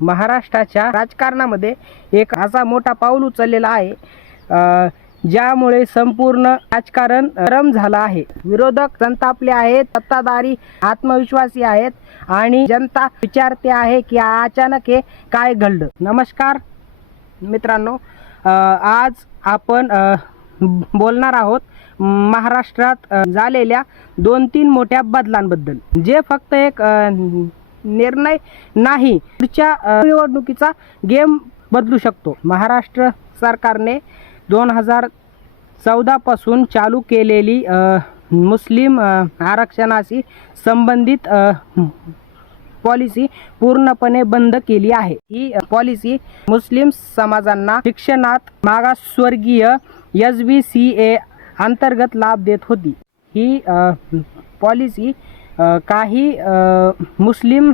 महाराष्ट्राच्या राजकारणामध्ये एक असा मोठा पाऊल उचललेला आहे ज्यामुळे संपूर्ण राजकारण गरम झालं आहे। विरोधक संतापले आहेत, सत्ताधारी आत्मविश्वासी आहेत आणि जनता विचारते आहे की अचानक हे काय घडलं। नमस्कार मित्रांनो, आज आपण बोलणार आहोत महाराष्ट्रात झालेल्या 2-3 मोठ्या बदलांबद्दल, जे फक्त एक निर्णय नाही, पुढच्या निवडणुकीचा गेम बदलू शकतो। महाराष्ट्र सरकारने 2014 पासून चालू केलेली मुस्लिम आरक्षणाशी संबंधित पॉलिसी पूर्णपणे बंद केली आहे। ही पॉलिसी मुस्लिम समाजांना शिक्षणात मागासवर्गीय SBCA अंतर्गत लाभ देत होती। ही पॉलिसी काही मुस्लिम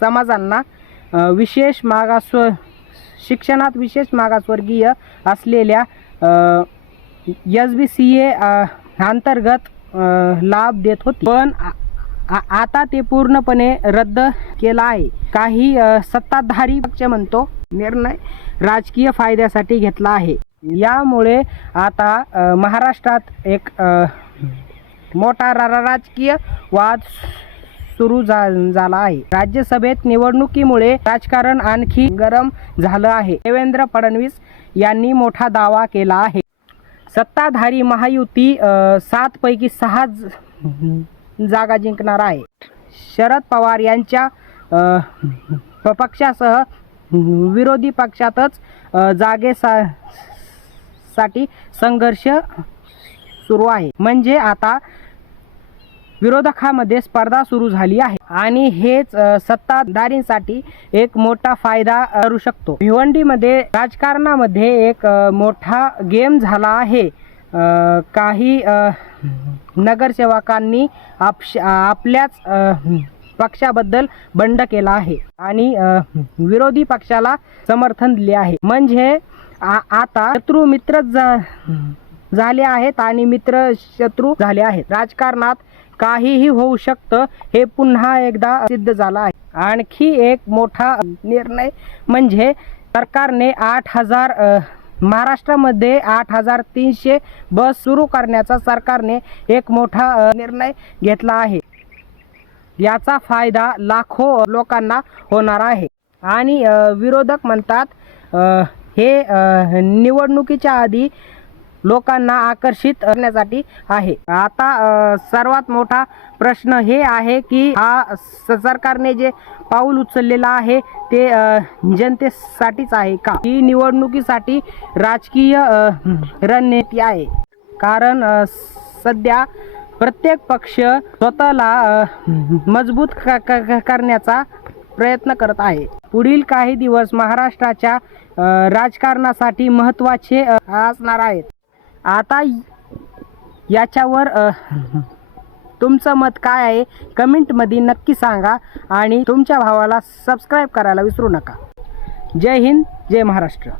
समाजांना शिक्षणात विशेष मागासवर्गीय असलेल्या SBCA अंतर्गत लाभ देत होती, पण आता ते पूर्णपणे रद्द केला आहे। काही सत्ताधारी पक्ष म्हणतो निर्णय राजकीय फायद्यासाठी घेतला आहे। यामुळे आता महाराष्ट्रात एक मोठा राजकीय वाद सुरू झाला आहे। राज्यसभेत निवडणुकीमुळे राजकारण आणखी गरम झालं आहे। देवेंद्र फडणवीस यांनी मोठा दावा केला आहे। सत्ताधारी महायुती 7 पैकी 6 जागा जिंकणार आहे। शरद पवार यांच्या पक्षासह विरोधी पक्षातच जागेसाठी संघर्ष सुरू आहे। म्हणजे आता विरोधकांमध्ये स्पर्धा सुरू झाली आहे आणि हेच सत्ताधारींसाठी एक मोठा फायदा ठरू शकतो। भिवंडीमध्ये राजकारणामध्ये एक मोठा गेम झाला आहे। काही नगरसेवकांनी आपल्याच पक्षाबद्दल बंड केला आहे आणि विरोधी पक्षाला समर्थन दिले आहे। म्हणजे आता शत्रू मित्र झाले आहेत आणि मित्र शत्रू झाले आहेत। राजकारणात काहीही होऊ शकतं हे पुन्हा एकदा सिद्ध झालं आहे। आणखी एक मोठा निर्णय म्हणजे सरकारने महाराष्ट्रामध्ये 8,300 बस सुरू करण्याचा सरकारने एक मोठा निर्णय घेतला आहे। याचा फायदा लाखो लोकांना होणार आहे आणि विरोधक म्हणतात हे निवडणुकीच्या आधी लोकांना आकर्षित करण्यासाठी आहे। आता सर्वात मोठा प्रश्न हे आहे की हा सरकारने जे पाऊल उचललेला आहे ते जनतेसाठीच आहे का? ही निवडणुकीसाठी राजकीय रणनीती आहे, कारण सध्या प्रत्येक पक्ष स्वतःला मजबूत करण्याचा प्रयत्न करत आहे। पुढील काही दिवस महाराष्ट्राच्या राजकारणासाठी महत्त्वाचे असणार आहेत। आता याच्यावर तुमचं मत काय आहे कमेंटमध्ये नक्की सांगा आणि तुमच्या भावाला सबस्क्राईब करायला विसरू नका। जय हिंद, जय महाराष्ट्र।